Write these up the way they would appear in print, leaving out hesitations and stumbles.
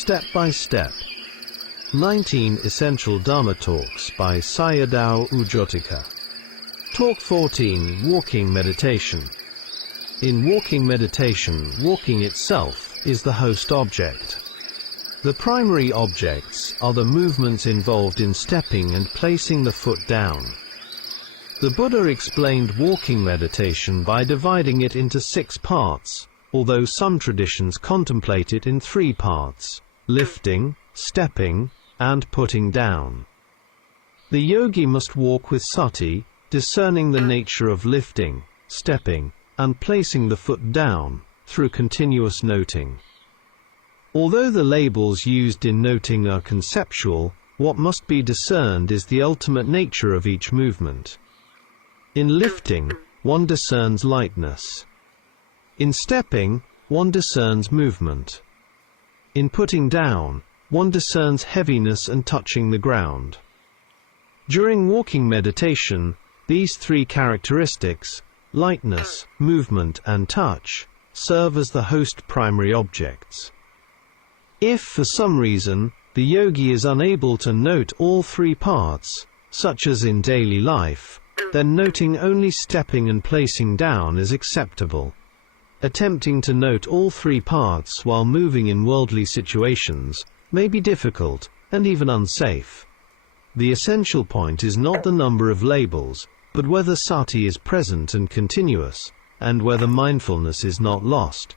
Step by Step. 19 Essential Dharma Talks by Sayadaw Jotika. Talk 14 Walking Meditation. In walking meditation, walking itself is the host object. The primary objects are the movements involved in stepping and placing the foot down. The Buddha explained walking meditation by dividing it into 6 parts, although some traditions contemplate it in 3 parts: lifting, stepping, and putting down. The yogi must walk with sati, discerning the nature of lifting, stepping, and placing the foot down, through continuous noting. Although the labels used in noting are conceptual, what must be discerned is the ultimate nature of each movement. In lifting, one discerns lightness. In stepping, one discerns movement. In putting down, one discerns heaviness and touching the ground. During walking meditation, these 3 characteristics, lightness, movement, and touch, serve as the host primary objects. If for some reason the yogi is unable to note all 3 parts, such as in daily life, then noting only stepping and placing down is acceptable. Attempting to note all 3 parts while moving in worldly situations may be difficult and even unsafe. The essential point is not the number of labels, but whether sati is present and continuous, and whether mindfulness is not lost.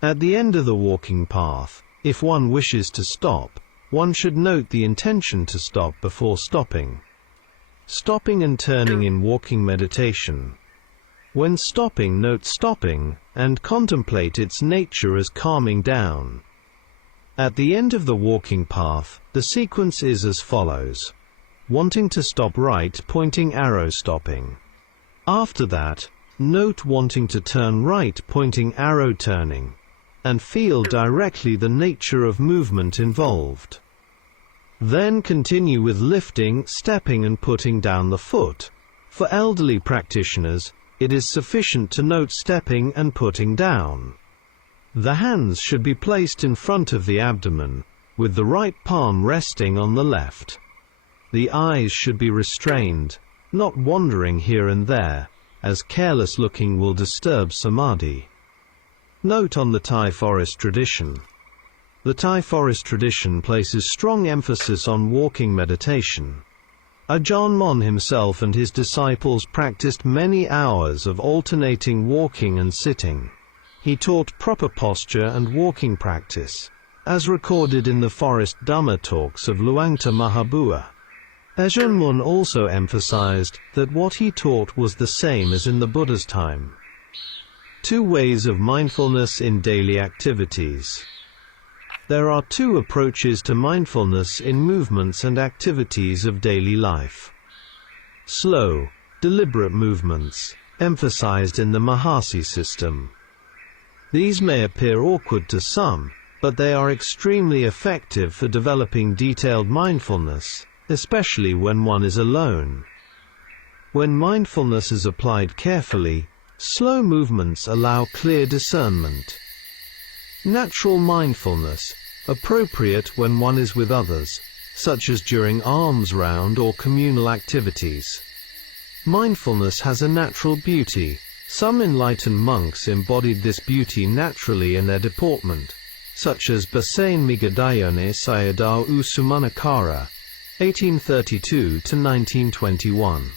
At the end of the walking path, if one wishes to stop, one should note the intention to stop before stopping. Stopping and turning in walking meditation. When stopping, note stopping, and contemplate its nature as calming down. At the end of the walking path, the sequence is as follows: wanting to stop right, pointing arrow stopping. After that, note wanting to turn right, pointing arrow turning, and feel directly the nature of movement involved. Then continue with lifting, stepping, and putting down the foot. For elderly practitioners, it is sufficient to note stepping and putting down. The hands should be placed in front of the abdomen, with the right palm resting on the left. The eyes should be restrained, not wandering here and there, as careless looking will disturb samadhi. Note on the Thai forest tradition. The Thai forest tradition places strong emphasis on walking meditation. Ajahn Mun himself and his disciples practiced many hours of alternating walking and sitting. He taught proper posture and walking practice, as recorded in the Forest Dhamma Talks of Luangta Mahabua. Ajahn Mun also emphasized that what he taught was the same as in the Buddha's time. 2 ways of mindfulness in daily activities. There are 2 approaches to mindfulness in movements and activities of daily life. Slow, deliberate movements, emphasized in the Mahasi system. These may appear awkward to some, but they are extremely effective for developing detailed mindfulness, especially when one is alone. When mindfulness is applied carefully, slow movements allow clear discernment. Natural mindfulness, appropriate when one is with others, such as during alms round or communal activities. Mindfulness has a natural beauty. Some enlightened monks embodied this beauty naturally in their deportment, such as Basain Migadayone Sayadaw Usumanakara, 1832 to 1921.